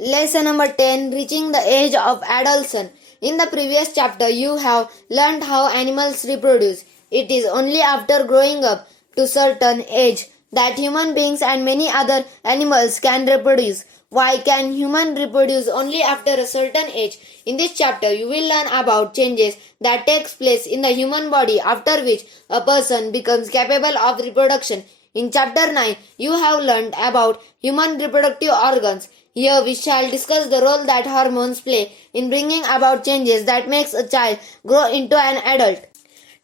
Lesson number 10, Reaching the Age of Adolescence. In the previous chapter, you have learned how animals reproduce. It is only after growing up to certain age that human beings and many other animals can reproduce. Why can humans reproduce only after a certain age? In this chapter, you will learn about changes that takes place in the human body after which a person becomes capable of reproduction. In chapter 9, you have learned about human reproductive organs. Here we shall discuss the role that hormones play in bringing about changes that makes a child grow into an adult.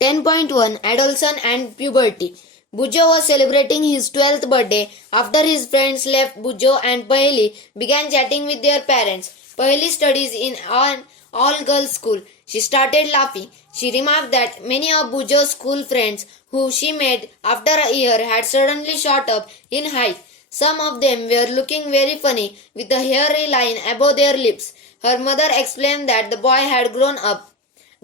10.1 Adolescence and Puberty. Bujo was celebrating his 12th birthday after his friends left. Bujo and Paheli began chatting with their parents. Paheli studies in an all-girls school. She started laughing. She remarked that many of Bujo's school friends who she met after a year had suddenly shot up in height. Some of them were looking very funny with a hairy line above their lips. Her mother explained that the boy had grown up.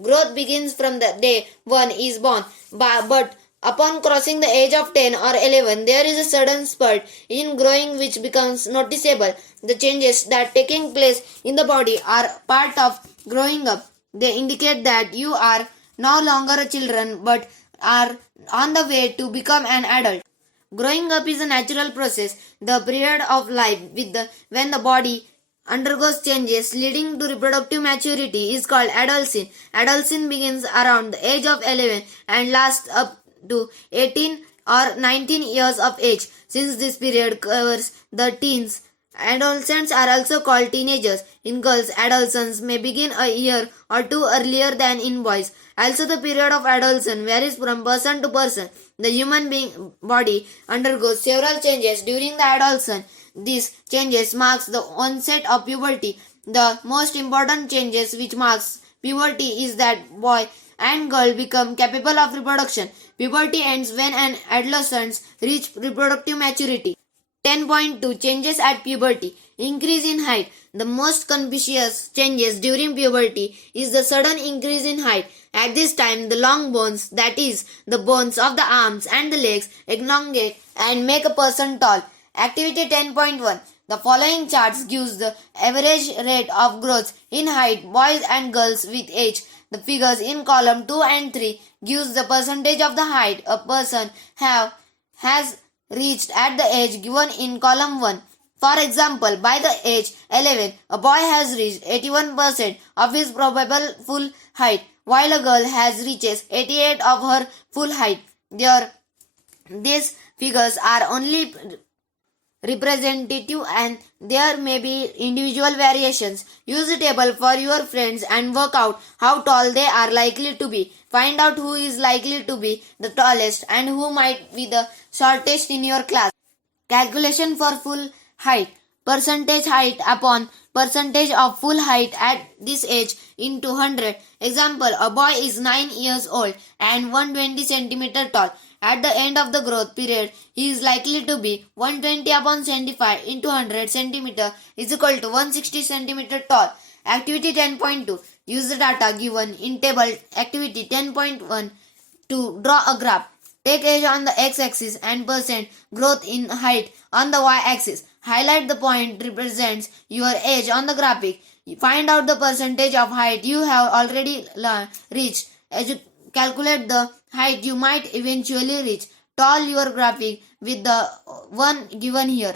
Growth begins from the day one is born, but upon crossing the age of 10 or 11, there is a sudden spurt in growing which becomes noticeable. The changes that taking place in the body are part of growing up. They indicate that you are no longer a children but are on the way to become an adult. Growing up is a natural process, the period of life when the body undergoes changes leading to reproductive maturity is called adolescence. Adolescence begins around the age of 11 and lasts up to 18 or 19 years of age. Since this period covers the teens, adolescents are also called teenagers. In girls, adolescence may begin a year or two earlier than in boys. Also, the period of adolescence varies from person to person. The human body undergoes several changes during the adolescence. These changes marks the onset of puberty. The most important changes which marks puberty is that boy and girl become capable of reproduction. Puberty ends when an adolescent reach reproductive maturity. 10.2 Changes at puberty. Increase in height. The most conspicuous changes during puberty is the sudden increase in height. At this time, the long bones, that is, the bones of the arms and the legs, elongate and make a person tall. Activity 10.1. The following charts gives the average rate of growth in height, boys and girls with age. The figures in column 2 and 3 gives the percentage of the height a person has reached at the age given in column 1. For example, by the age 11, a boy has reached 81% of his probable full height, while a girl has reaches 88% of her full height. These figures are only representative and there may be individual variations. Use the table for your friends and work out how tall they are likely to be. Find out who is likely to be the tallest and who might be the shortest in your class. Calculation for full height. Percentage height upon percentage of full height at this age into 100. Example, a boy is 9 years old and 120 cm tall. At the end of the growth period, he is likely to be 120 upon 75 into 100 cm is equal to 160 cm tall. Activity 10.2. Use the data given in table activity 10.1 to draw a graph. Take age on the x-axis and percent growth in height on the y-axis. Highlight the point represents your age on the graphic. Find out the percentage of height you have already reached. As you calculate the height you might eventually reach. Tall your graphic with the one given here.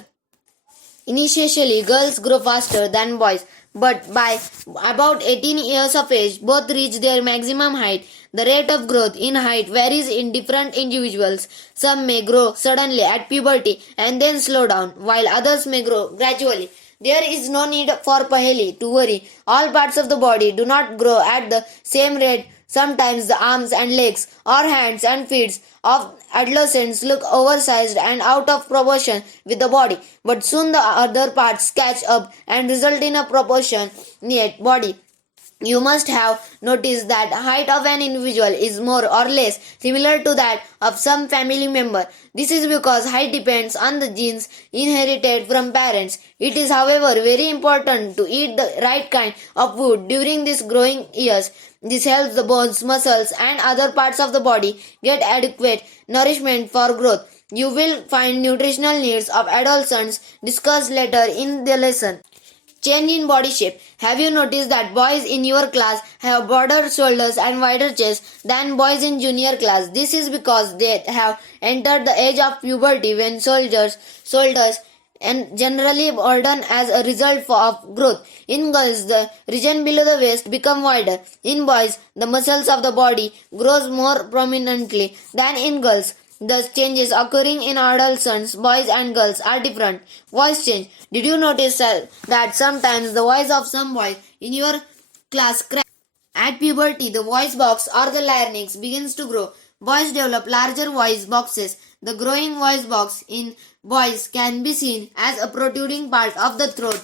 Initially, girls grow faster than boys, but by about 18 years of age, both reach their maximum height. The rate of growth in height varies in different individuals. Some may grow suddenly at puberty and then slow down, while others may grow gradually. There is no need for Paheli to worry. All parts of the body do not grow at the same rate. Sometimes the arms and legs or hands and feet of adolescents look oversized and out of proportion with the body, but soon the other parts catch up and result in a proportionate body. You must have noticed that height of an individual is more or less similar to that of some family member. This is because height depends on the genes inherited from parents. It is, however, very important to eat the right kind of food during these growing years. This helps the bones, muscles, and other parts of the body get adequate nourishment for growth. You will find nutritional needs of adolescents discussed later in the lesson. Change in body shape. Have you noticed that boys in your class have broader shoulders and wider chests than boys in junior class? This is because they have entered the age of puberty when shoulders and generally broaden as a result of growth. In girls, the region below the waist become wider. In boys, the muscles of the body grows more prominently than in girls. The changes occurring in adolescents, boys and girls are different. Voice change. Did you notice that sometimes the voice of some boys in your class cracks? At puberty, the voice box or the larynx begins to grow. Boys develop larger voice boxes. The growing voice box in boys can be seen as a protruding part of the throat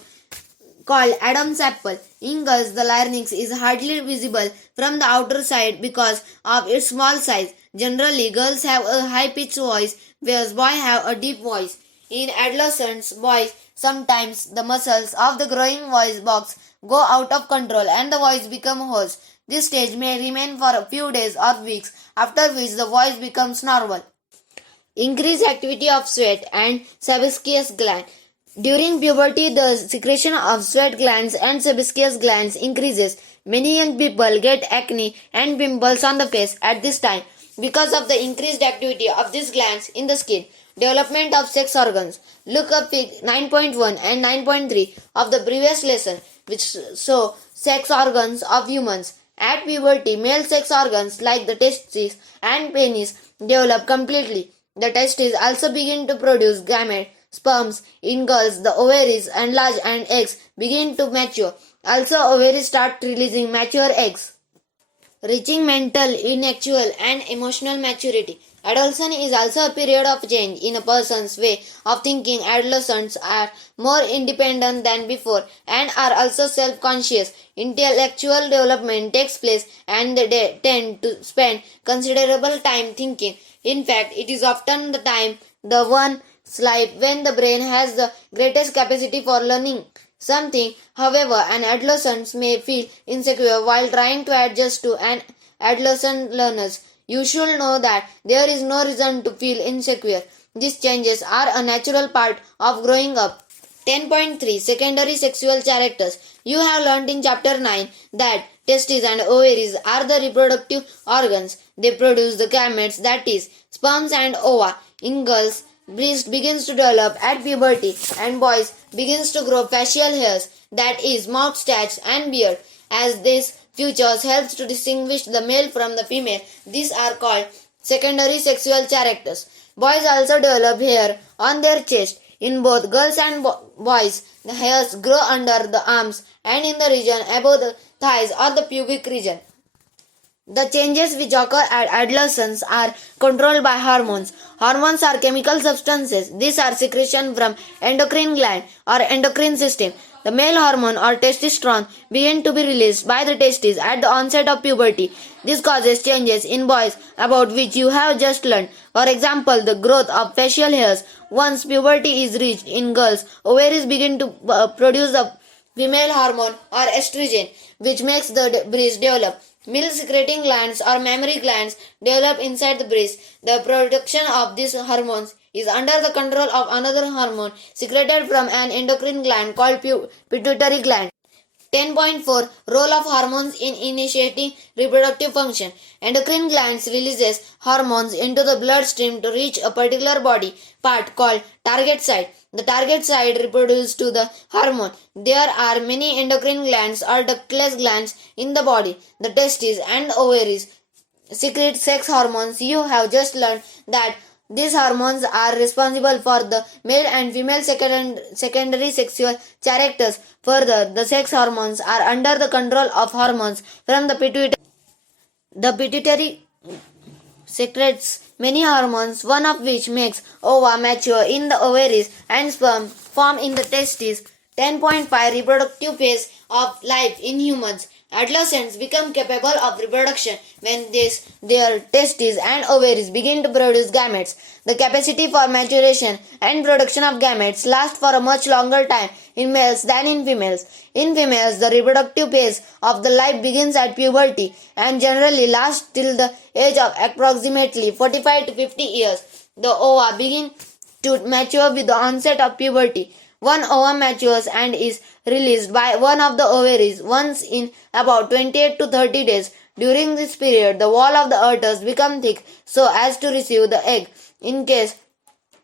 called Adam's apple. In girls, the larynx is hardly visible from the outer side because of its small size. Generally, girls have a high-pitched voice, whereas boys have a deep voice. In adolescents, boys, sometimes the muscles of the growing voice box go out of control and the voice becomes hoarse. This stage may remain for a few days or weeks, after which the voice becomes normal. Increased activity of sweat and sebaceous gland. During puberty, the secretion of sweat glands and sebaceous glands increases. Many young people get acne and pimples on the face at this time because of the increased activity of these glands in the skin. Development of sex organs. Look up Fig 9.1 and 9.3 of the previous lesson, which show sex organs of humans. At puberty, male sex organs like the testes and penis develop completely. The testes also begin to produce gametes, sperms. In girls, the ovaries and large and eggs begin to mature. Also, ovaries start releasing mature eggs. Reaching mental, intellectual and emotional maturity. Adolescence is also a period of change in a person's way of thinking. Adolescents are more independent than before and are also self-conscious. Intellectual development takes place and they tend to spend considerable time thinking. In fact, it is often the time, the one's life when the brain has the greatest capacity for learning something. However, an adolescent may feel insecure while trying to adjust to an adolescent learners. You should know that there is no reason to feel insecure. These changes are a natural part of growing up. 10.3 Secondary Sexual Characters. You have learned in chapter 9 that testes and ovaries are the reproductive organs. They produce the gametes, that is, sperms and ova. In girls, breast begins to develop at puberty and boys begins to grow facial hairs, that is, moustache and beard. As these features helps to distinguish the male from the female, these are called secondary sexual characters. Boys also develop hair on their chest. In both girls and boys, the hairs grow under the arms and in the region above the thighs or the pubic region. The changes which occur at adolescence are controlled by hormones. Hormones are chemical substances. These are secretion from endocrine gland or endocrine system. The male hormone or testosterone begin to be released by the testes at the onset of puberty. This causes changes in boys about which you have just learned. For example, the growth of facial hairs. Once puberty is reached in girls, ovaries begin to produce the female hormone or estrogen, which makes the breast develop. Milk secreting glands or mammary glands develop inside the breast. The production of these hormones is under the control of another hormone secreted from an endocrine gland called pituitary gland. 10.4 Role of hormones in initiating reproductive function. Endocrine glands releases hormones into the bloodstream to reach a particular body part called target site. The target site reproduces to the hormone. There are many endocrine glands or ductless glands in the body. The testes and ovaries secrete sex hormones. You have just learned that these hormones are responsible for the male and female secondary sexual characters. Further, the sex hormones are under the control of hormones from the pituitary. The pituitary secretes many hormones, one of which makes ova mature in the ovaries and sperm form in the testes. 10.5 Reproductive phase of life in humans. Adolescents become capable of reproduction when their testes and ovaries begin to produce gametes. The capacity for maturation and production of gametes lasts for a much longer time in males than in females. In females, the reproductive phase of the life begins at puberty and generally lasts till the age of approximately 45 to 50 years. The ova begin to mature with the onset of puberty. One ovum matures and is released by one of the ovaries once in about 28 to 30 days. During this period, the wall of the uterus becomes thick so as to receive the egg. In case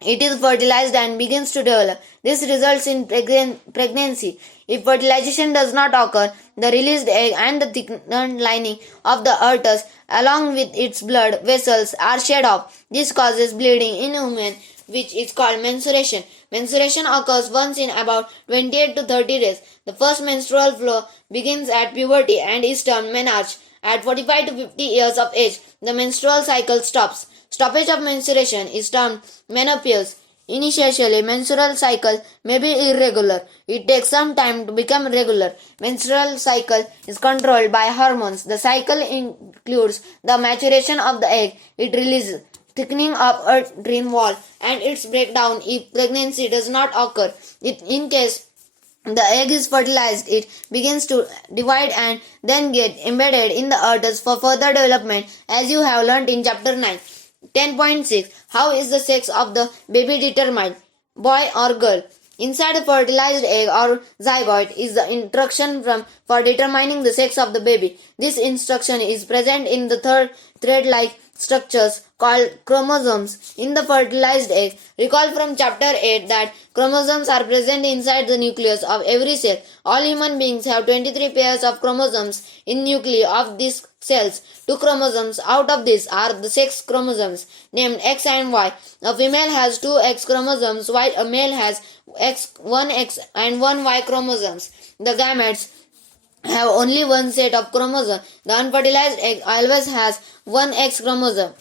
it is fertilized and begins to develop, this results in pregnancy. If fertilization does not occur, the released egg and the thickened lining of the uterus along with its blood vessels are shed off. This causes bleeding in women, which is called menstruation. Menstruation occurs once in about 28 to 30 days. The first menstrual flow begins at puberty and is termed menarche. At 45 to 50 years of age, the menstrual cycle stops. Stoppage of menstruation is termed menopause. Initially, menstrual cycle may be irregular. It takes some time to become regular. Menstrual cycle is controlled by hormones. The cycle includes the maturation of the egg. It releases thickening of uterine wall and its breakdown if pregnancy does not occur. In case the egg is fertilized, it begins to divide and then get embedded in the uterus for further development, as you have learnt in chapter 9. 10.6. How is the sex of the baby determined? Boy or girl? Inside a fertilized egg or zygote is the instruction for determining the sex of the baby. This instruction is present in the thread-like structures called chromosomes in the fertilized egg. Recall from chapter 8 that chromosomes are present inside the nucleus of every cell. All human beings have 23 pairs of chromosomes in nuclei of these cells. 2 chromosomes out of these are the sex chromosomes named X and Y. A female has 2 X chromosomes while a male has one X and one Y chromosomes. The gametes have only one set of chromosomes. The unfertilized egg always has one X chromosome.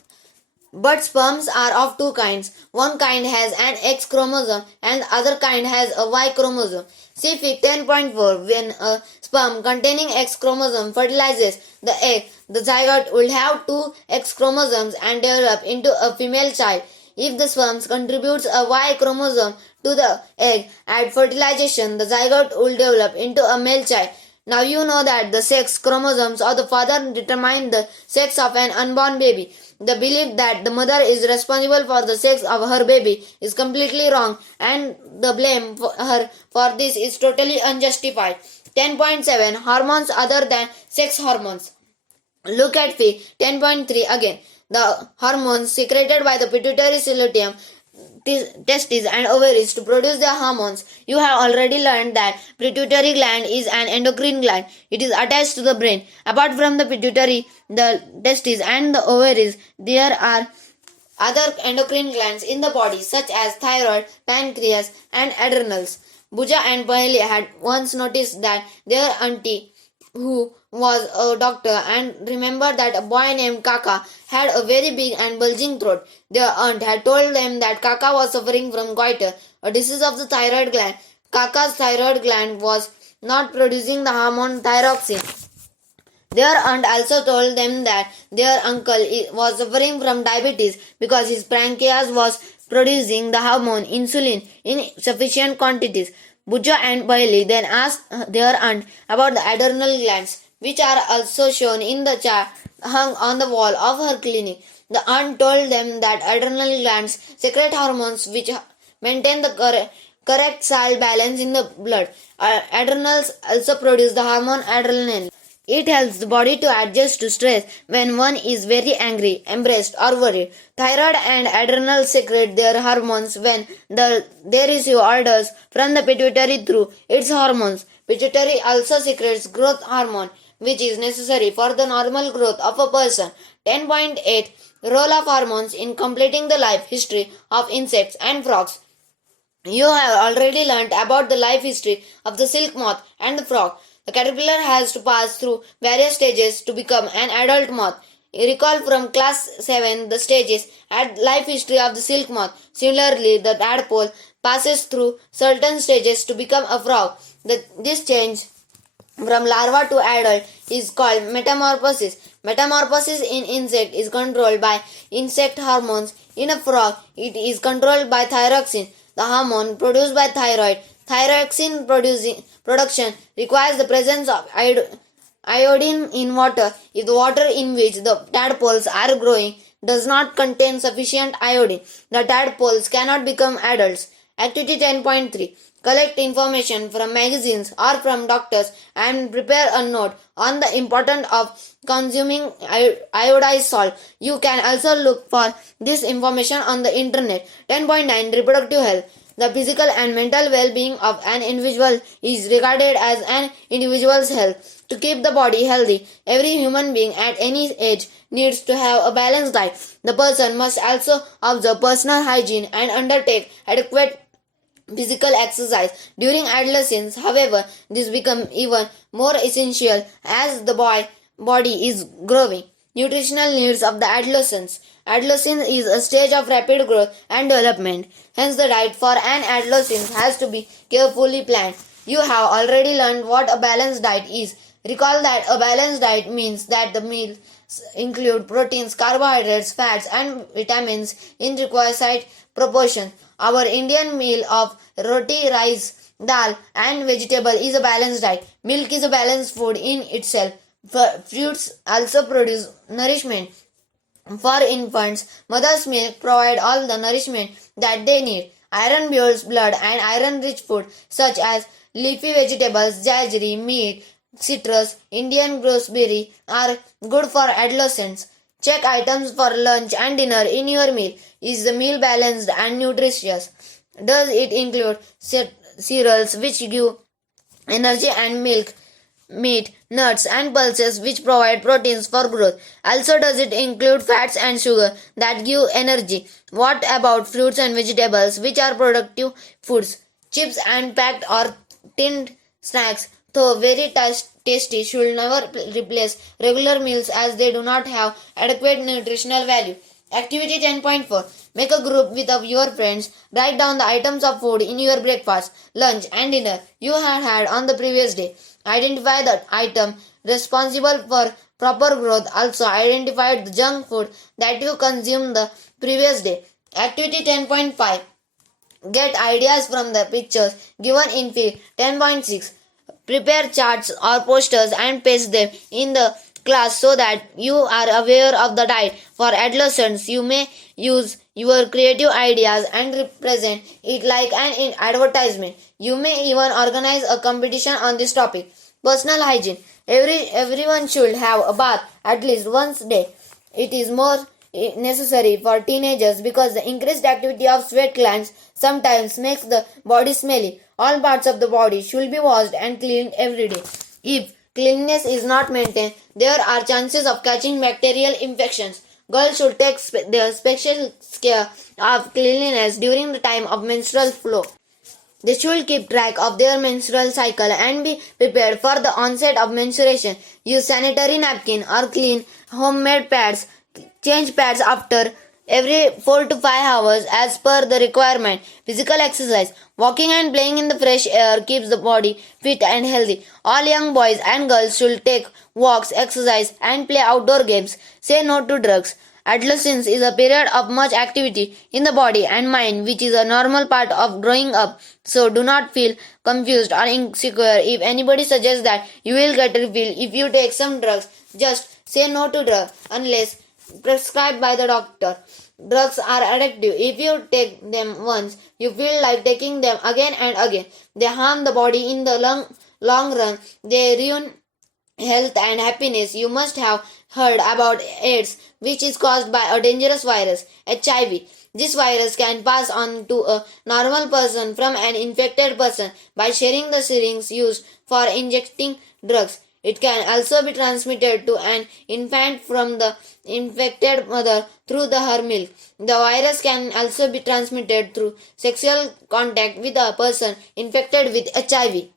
But sperms are of 2 kinds. One kind has an X chromosome and the other kind has a Y chromosome. See Fig 10.4. When a sperm containing X chromosome fertilizes the egg, the zygote will have 2 X chromosomes and develop into a female child. If the sperm contributes a Y chromosome to the egg at fertilization, the zygote will develop into a male child. Now you know that the sex chromosomes of the father determine the sex of an unborn baby. The belief that the mother is responsible for the sex of her baby is completely wrong, and the blame for her for this is totally unjustified. 10.7. Hormones other than sex hormones. Look at Fig 10.3 again. The hormones secreted by the pituitary luteum, testes and ovaries to produce their hormones. You have already learned that pituitary gland is an endocrine gland. It is attached to the brain. Apart from the pituitary, the testes and the ovaries, there are other endocrine glands in the body such as thyroid, pancreas and adrenals. Buja and Paheli had once noticed that their auntie, who was a doctor, and remembered that a boy named Kaka had a very big and bulging throat. Their aunt had told them that Kaka was suffering from goiter, a disease of the thyroid gland. Kaka's thyroid gland was not producing the hormone thyroxine. Their aunt also told them that their uncle was suffering from diabetes because his pancreas was producing the hormone insulin in sufficient quantities. Buja and Bailey then asked their aunt about the adrenal glands, which are also shown in the chart hung on the wall of her clinic. The aunt told them that adrenal glands secrete hormones which maintain the correct salt balance in the blood. Adrenals also produce the hormone adrenaline. It helps the body to adjust to stress when one is very angry, embarrassed or worried. Thyroid and adrenal secrete their hormones when they receive orders from the pituitary through its hormones. Pituitary also secretes growth hormone, which is necessary for the normal growth of a person. 10.8. Role of hormones in completing the life history of insects and frogs. You have already learnt about the life history of the silk moth and the frog. The caterpillar has to pass through various stages to become an adult moth. Recall from class 7 the stages and life history of the silk moth. Similarly, the tadpole passes through certain stages to become a frog. This change from larva to adult is called metamorphosis. Metamorphosis in insect is controlled by insect hormones. In a frog, it is controlled by thyroxine, the hormone produced by thyroid. Thyroxine production requires the presence of iodine in water. If the water in which the tadpoles are growing does not contain sufficient iodine, the tadpoles cannot become adults. Activity 10.3. collect information from magazines or from doctors, and prepare a note on the importance of consuming iodized salt. You can also look for this information on the internet. 10.9 Reproductive health. The physical and mental well-being of an individual is regarded as an individual's health. To keep the body healthy, every human being at any age needs to have a balanced diet. The person must also observe personal hygiene and undertake adequate physical exercise. During adolescence, however, this becomes even more essential as the body is growing. Nutritional needs of the adolescents. Adolescence is a stage of rapid growth and development. Hence, the diet for an adolescent has to be carefully planned. You have already learned what a balanced diet is. Recall that a balanced diet means that the meals include proteins, carbohydrates, fats, and vitamins in requisite proportion. Our Indian meal of roti, rice, dal, and vegetable is a balanced diet. Milk is a balanced food in itself. Fruits also produce nourishment. For infants, mother's milk provides all the nourishment that they need. Iron builds blood, and iron-rich food such as leafy vegetables, jaggery, meat, citrus, Indian gooseberry are good for adolescents. Check items for lunch and dinner in your meal. Is the meal balanced and nutritious? Does it include cereals which give energy and milk, meat, nuts, and pulses which provide proteins for growth? Also, does it include fats and sugar that give energy? What about fruits and vegetables which are productive foods? Chips and packed or tinned snacks, though very tasty, should never replace regular meals as they do not have adequate nutritional value. Activity 10.4. Make a group with your friends. Write down the items of food in your breakfast, lunch, and dinner you had on the previous day. Identify the item responsible for proper growth. Also, identify the junk food that you consumed the previous day. Activity 10.5. Get ideas from the pictures given in field 10.6. Prepare charts or posters and paste them in the class so that you are aware of the diet. For adolescents, you may use your creative ideas and represent it like an advertisement. You may even organize a competition on this topic. Personal hygiene. Everyone should have a bath at least once a day. It is more necessary for teenagers because the increased activity of sweat glands sometimes makes the body smelly. All parts of the body should be washed and cleaned every day. If cleanliness is not maintained, there are chances of catching bacterial infections. Girls should take their special care of cleanliness during the time of menstrual flow. They should keep track of their menstrual cycle and be prepared for the onset of menstruation. Use sanitary napkin or clean homemade pads. Change pads after every 4 to 5 hours as per the requirement. Physical exercise. Walking and playing in the fresh air keeps the body fit and healthy. All young boys and girls should take walks, exercise, and play outdoor games. Say no to drugs. Adolescence is a period of much activity in the body and mind, which is a normal part of growing up. So do not feel confused or insecure if anybody suggests that you will get refilled if you take some drugs. Just say no to drugs unless prescribed by the doctor. Drugs are addictive. If you take them once, you feel like taking them again and again. They harm the body in the long run. They ruin health and happiness. You must have heard about AIDS, which is caused by a dangerous virus, HIV. This virus can pass on to a normal person from an infected person by sharing the syringe used for injecting drugs. It can also be transmitted to an infant from the infected mother through her milk. The virus can also be transmitted through sexual contact with a person infected with HIV.